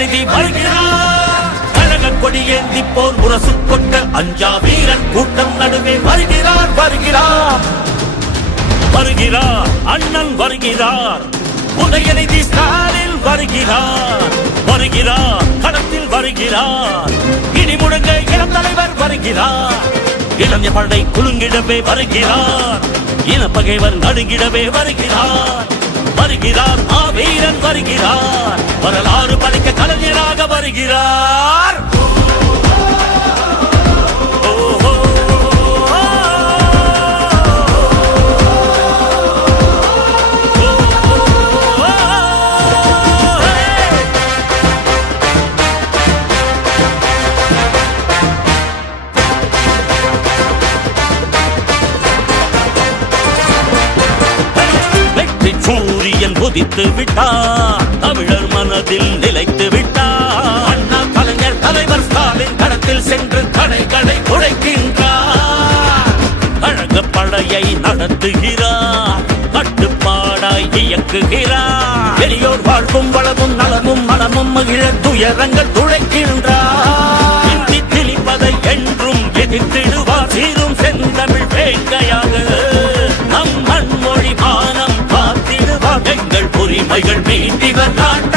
தேடி வருகிறார். கழக கொடி ஏந்தி போர் முரசு கொண்ட அஞ்சா வீரன் கூட்டம் நடுவே வருகிறார் வருகிறார். வருகிறார் அண்ணன் வருகிறார். உதயநிதி ஸ்டாலின் வருகிறார். வருகிறார் களத்தில் வருகிறார். இனி முழங்க இளம் தலைவர் வருகிறார். இளைஞ படை குலுங்கிடவே வருகிறார். இன பகைவர் நடுங்கிடவே வருகிறார். வருகிறார் மாவீரன் வருகிறார். வரலாறு படைக்க கலைஞராக வருகிறார். உதித்து விட்டார் தமிழர் மனதில் நிலைத்து விட்டார் அண்ணா கலைஞர் தலைவர் ஸ்டாலின் கடத்தில் சென்று கடைகளை உழைக்கின்றார் அழக படையை நடத்துகிறார் கட்டுப்பாடாய் இயக்குகிறார். பெரியோர் வாழ்வும் வளமும் நலமும் மனமும் மகிழ துயரங்கள் துழைக்கின்றார் இந்தி திணிப்பதை என்றும் எதிர்த்திடுவார். சீரும் செந்தமிழ் வேங்கையார் எங்கள் மீண்டி வந்தான்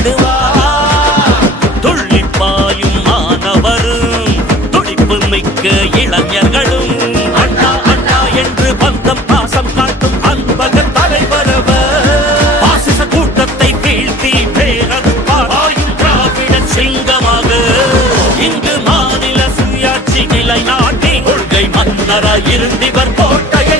படைத்திடுவார் துள்ளி பாயும் மாணவரும் துடிப்பு மிக்க இளைஞர்களும் அண்ணா அண்ணா என்று பந்தம் பாசம் காட்டும் அன்பக தலைவரவர். பாசிச கூட்டத்தை வீழ்த்தி பேரது பாயும் திராவிட சிங்கமாக. இங்கு மாநில சுயாட்சி நிலைநாட்டி கொள்கை மன்னராய் இருந்திவர் கோட்டையை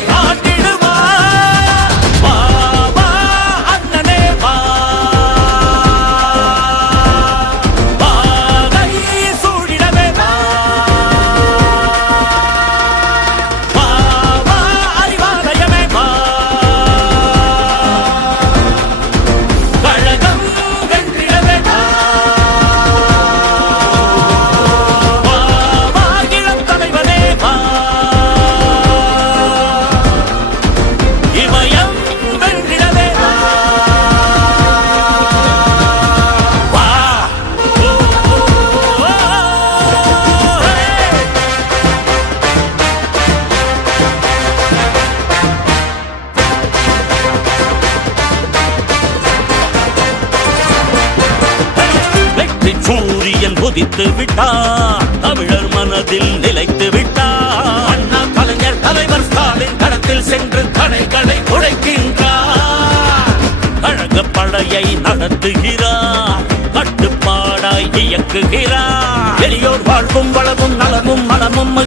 சூரியன் உதித்து விட்டார். தமிழர் மனதில் நிலைத்து விட்டார். அண்ணா கலைஞர் தலைவர் ஸ்டாலின் களத்தில் சென்று கடைகளை உடைக்கின்றார். கழக படையை நடத்துகிறார். கட்டுப்பாடாய் இயக்குகிறார். பெரியோர் வாழ்வும் வளமும் நலமும் மனமும்